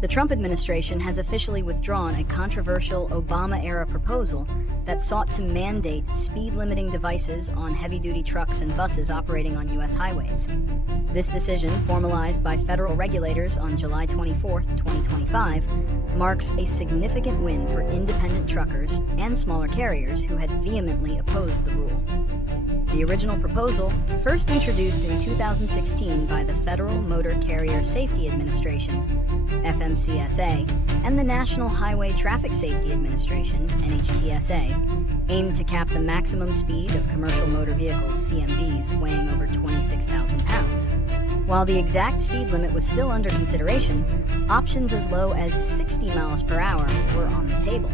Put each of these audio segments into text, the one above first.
The Trump administration has officially withdrawn a controversial Obama-era proposal that sought to mandate speed-limiting devices on heavy-duty trucks and buses operating on U.S. highways. This decision, formalized by federal regulators on July 24, 2025, marks a significant win for independent truckers and smaller carriers who had vehemently opposed the rule. The original proposal, first introduced in 2016 by the Federal Motor Carrier Safety Administration, FMCSA, and the National Highway Traffic Safety Administration, NHTSA, aimed to cap the maximum speed of commercial motor vehicles, CMVs, weighing over 26,000 pounds. While the exact speed limit was still under consideration, options as low as 60 miles per hour were on the table.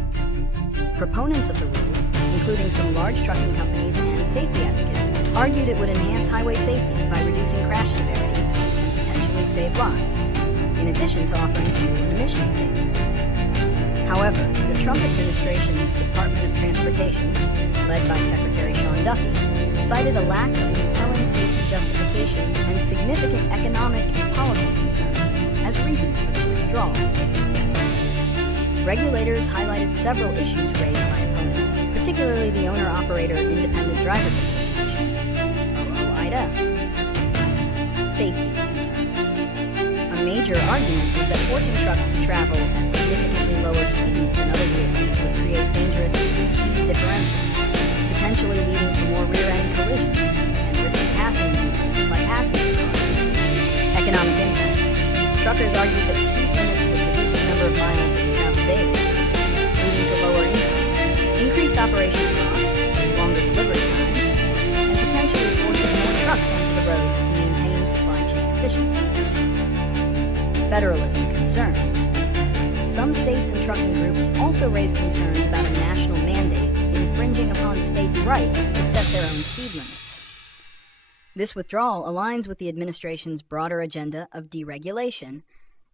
Proponents of the rule, including some large trucking companies and safety advocates, argued it would enhance highway safety by reducing crash severity and potentially save lives, in addition to offering fuel and emissions savings. However, the Trump administration's Department of Transportation, led by Secretary Sean Duffy, cited a lack of compelling safety justification and significant economic and policy concerns as reasons for the withdrawal. Regulators highlighted several issues raised by opponents, particularly the Owner-Operator Independent Drivers Association, OOIDA, safety concerns. A major argument was that forcing trucks to travel at significantly lower speeds than other vehicles would create dangerous speed differentials, potentially leading to more rear-end collisions and risky passing maneuvers by passenger cars. Economic impact. Truckers argued that speed limits would reduce the number of miles they travel daily, leading to lower incomes, increased operation costs, longer delivery times, and potentially forcing more trucks onto the roads to maintain supply chain efficiency. Federalism concerns. Some states and trucking groups also raised concerns about a national mandate infringing upon states' rights to set their own speed limits. This withdrawal aligns with the administration's broader agenda of deregulation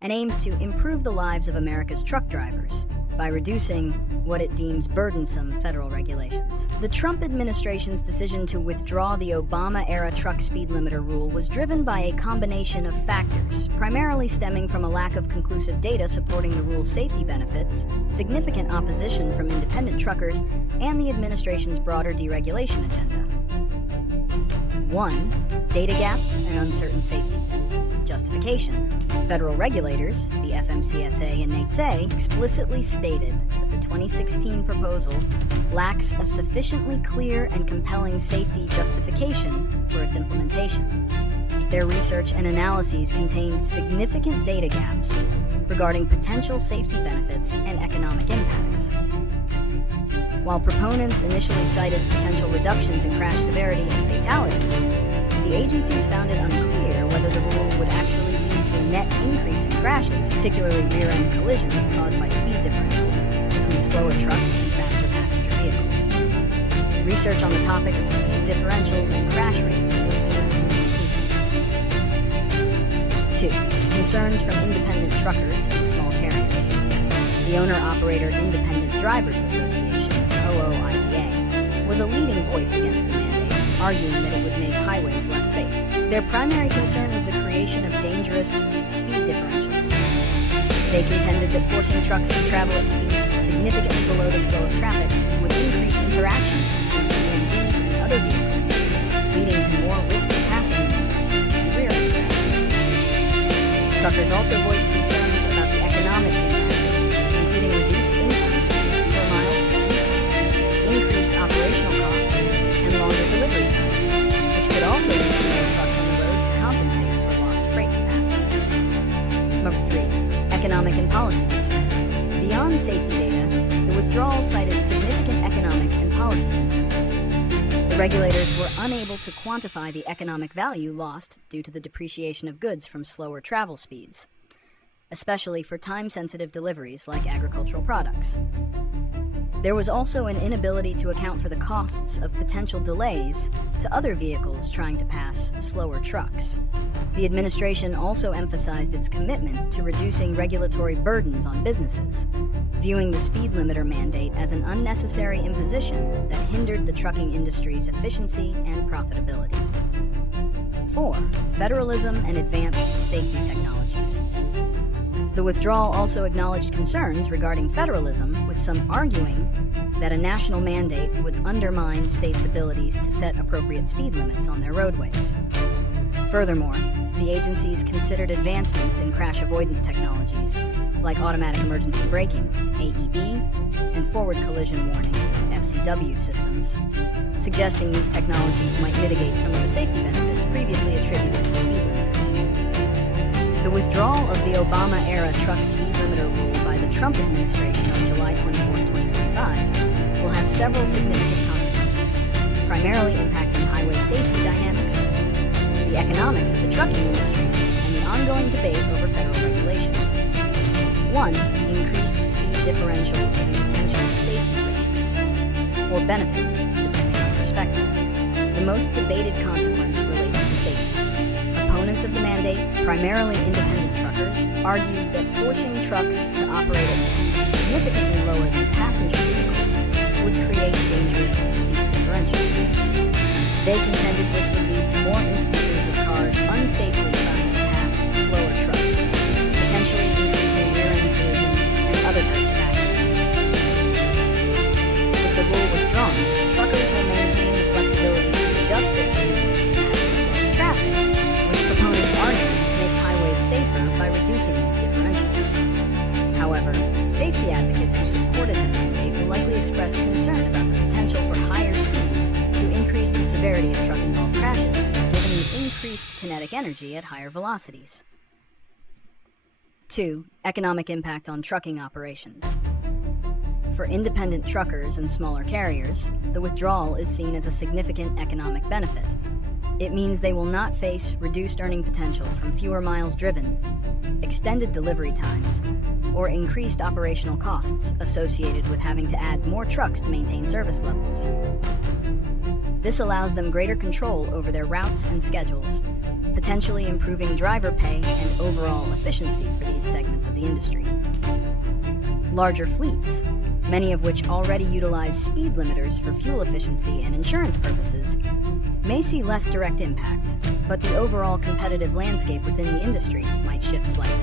and aims to improve the lives of America's truck drivers by reducing what it deems burdensome federal regulations. The Trump administration's decision to withdraw the Obama-era truck speed limiter rule was driven by a combination of factors, primarily stemming from a lack of conclusive data supporting the rule's safety benefits, significant opposition from independent truckers, and the administration's broader deregulation agenda. 1. Data gaps and uncertain safety. Justification. Federal regulators, the FMCSA and NHTSA, explicitly stated that the 2016 proposal lacks a sufficiently clear and compelling safety justification for its implementation. Their research and analyses contained significant data gaps regarding potential safety benefits and economic impacts. While proponents initially cited potential reductions in crash severity and fatalities, the agencies found it unclear whether the rule would actually lead to a net increase in crashes, particularly rear-end collisions caused by speed differentials between slower trucks and faster passenger vehicles. Research on the topic of speed differentials and crash rates was deemed inconclusive. 2. Concerns from independent truckers and small carriers. The Owner-Operator Independent Drivers Association, OOIDA, was a leading voice against the mandate, arguing that it would make highways less safe. Their primary concern was the creation of dangerous speed differentials. They contended that forcing trucks to travel at speeds significantly below the flow of traffic would increase interactions between CMVs and other vehicles, leading to more risky passing maneuvers and rear-end crashes. Truckers also voiced concerns about the economic impact, including reduced income per mile driven, increased operational costs, and longer delivery times, which could also lead to more trucks on the road to compensate for lost freight capacity. Number 3. Economic and policy concerns. Beyond safety data, the withdrawal cited significant economic and policy concerns. The regulators were unable to quantify the economic value lost due to the depreciation of goods from slower travel speeds, especially for time-sensitive deliveries like agricultural products. There was also an inability to account for the costs of potential delays to other vehicles trying to pass slower trucks. The administration also emphasized its commitment to reducing regulatory burdens on businesses, viewing the speed limiter mandate as an unnecessary imposition that hindered the trucking industry's efficiency and profitability. 4. Federalism and advanced safety technologies. The The withdrawal also acknowledged concerns regarding federalism, with some arguing that a national mandate would undermine states' abilities to set appropriate speed limits on their roadways. Furthermore, the agencies considered advancements in crash avoidance technologies like automatic emergency braking, AEB, and forward collision warning, FCW systems, suggesting these technologies might mitigate some of the safety benefits previously attributed to speed limiters. The withdrawal of the Obama-era truck speed limiter rule by the Trump administration on July 24, 2025, will have several significant consequences, primarily impacting highway safety dynamics, the economics of the trucking industry, and the ongoing debate over federal regulation. 1. Increased speed differentials and potential safety risks, or benefits, depending on perspective. The most debated consequence relates to safety. Opponents of the mandate, primarily independent truckers, argued that forcing trucks to operate at speeds significantly lower than passenger vehicles would create dangerous speed differentials. They contended this would lead to more instances of cars unsafely trying to pass slower trucks, potentially increasing rear-end collisions and other types of accidents. With the rule withdrawn, truckers will maintain the flexibility to adjust their speeds to match the flow of traffic, which proponents argue makes highways safer by reducing these differentials. However, safety advocates who supported the mandate will likely express concern about the potential for higher speeds to increase the severity of truck-involved crashes, given the increased kinetic energy at higher velocities. 2. Economic impact on trucking operations. For independent truckers and smaller carriers, the withdrawal is seen as a significant economic benefit. It means they will not face reduced earning potential from fewer miles driven, extended delivery times, or increased operational costs associated with having to add more trucks to maintain service levels. This allows them greater control over their routes and schedules, potentially improving driver pay and overall efficiency for these segments of the industry. Larger fleets, many of which already utilize speed limiters for fuel efficiency and insurance purposes, may see less direct impact, but the overall competitive landscape within the industry might shift slightly.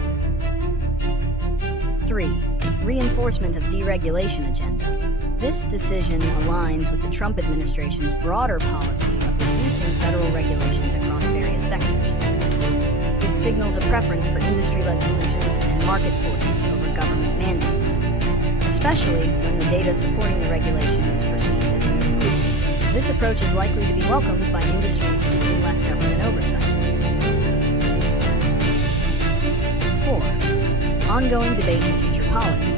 3. Reinforcement of deregulation agenda. This decision aligns with the Trump administration's broader policy of reducing federal regulations across various sectors. It signals a preference for industry-led solutions and market forces over government mandates, especially when the data supporting the regulation is perceived as inconclusive. This approach is likely to be welcomed by industries seeking less government oversight. 4. Ongoing debate in future policy.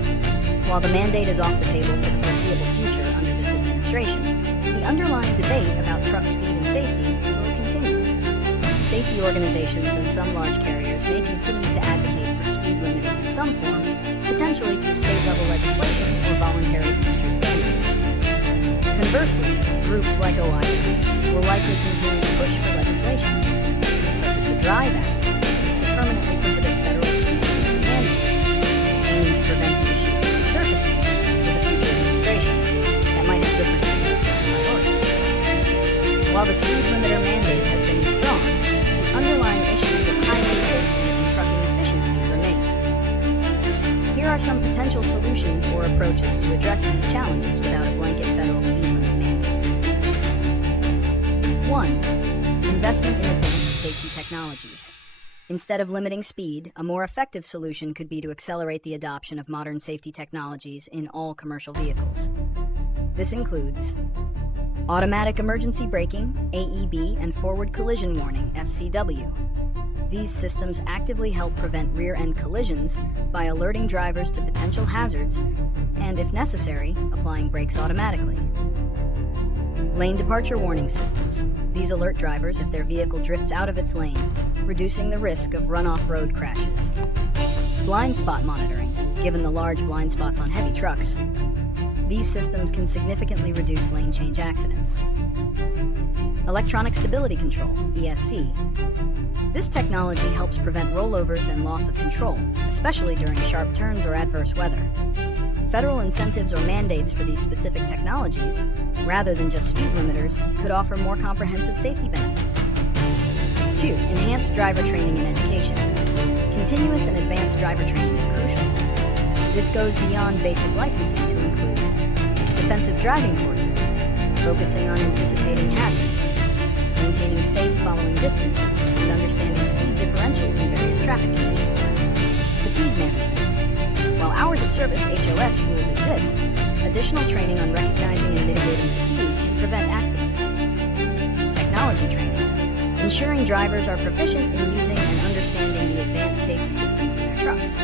While the mandate is off the table for the foreseeable future under this administration, the underlying debate about truck speed and safety will continue. Safety organizations and some large carriers may continue to advocate for speed limiting in some form, potentially through state-level legislation or voluntary industry standards. Conversely, groups like OID will likely continue to push for legislation, such as the DRIVE Act, to permanently prohibit federal speed limit mandates, aiming to prevent the issue from resurfacing with a future administration that might have different priorities. While the speed limiter mandate has been withdrawn, the underlying issues of highway safety and trucking efficiency remain. Here are some potential solutions or approaches to address these challenges without a blanket federal speed limit mandate. 1. Investment in advanced safety technologies. Instead of limiting speed, a more effective solution could be to accelerate the adoption of modern safety technologies in all commercial vehicles. This includes automatic emergency braking, AEB, and forward collision warning, FCW. These systems actively help prevent rear-end collisions by alerting drivers to potential hazards and, if necessary, applying brakes automatically. Lane departure warning systems. These alert drivers if their vehicle drifts out of its lane, reducing the risk of run-off road crashes. Blind spot monitoring. Given the large blind spots on heavy trucks, these systems can significantly reduce lane change accidents. Electronic stability control, ESC. This technology helps prevent rollovers and loss of control, especially during sharp turns or adverse weather. Federal incentives or mandates for these specific technologies, rather than just speed limiters, could offer more comprehensive safety benefits. 2. Enhanced driver training and education. Continuous and advanced driver training is crucial. This goes beyond basic licensing to include defensive driving courses, focusing on anticipating hazards, maintaining safe following distances, and understanding speed differentials in various traffic conditions. Fatigue management. While hours of service HOS rules exist, additional training on recognizing and mitigating fatigue can prevent accidents. Technology training. Ensuring drivers are proficient in using and understanding the advanced safety systems in their trucks.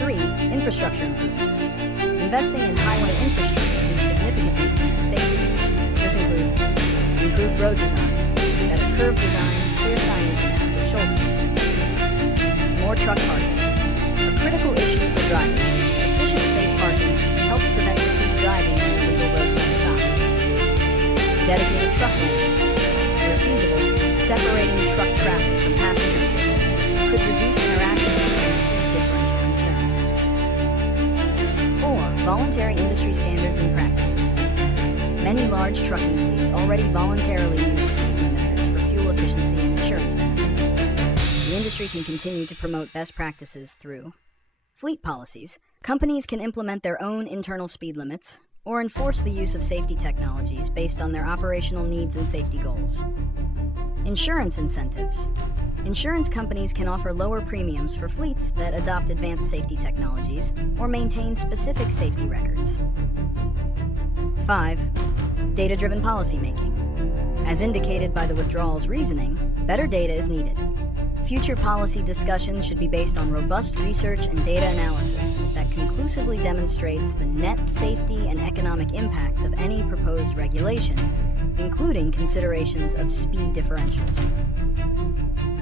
3. Infrastructure improvements. Investing in highway infrastructure can significantly enhance safety. This includes improved road design, better curb design, clear signage, and adequate shoulders. More truck parking. A critical issue for drivers, sufficient safe parking helps prevent fatigue driving and illegal roadside stops. Dedicated truck lanes. Where feasible, separating truck traffic from passenger vehicles could reduce interactions and speed differential concerns. 4. Voluntary industry standards and practices. Many large trucking fleets already voluntarily use speed limiters for fuel efficiency and insurance benefits. The industry can continue to promote best practices through fleet policies. Companies can implement their own internal speed limits or enforce the use of safety technologies based on their operational needs and safety goals. Insurance incentives. Insurance companies can offer lower premiums for fleets that adopt advanced safety technologies or maintain specific safety records. 5. Data-driven policymaking. As indicated by the withdrawal's reasoning, better data is needed. Future policy discussions should be based on robust research and data analysis that conclusively demonstrates the net safety and economic impacts of any proposed regulation, including considerations of speed differentials.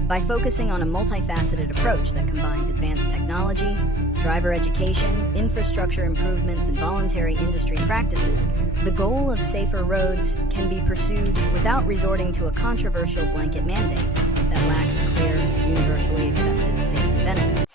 By focusing on a multifaceted approach that combines advanced technology, driver education, infrastructure improvements, and voluntary industry practices, the goal of safer roads can be pursued without resorting to a controversial blanket mandate that lacks clear, universally accepted safety benefits.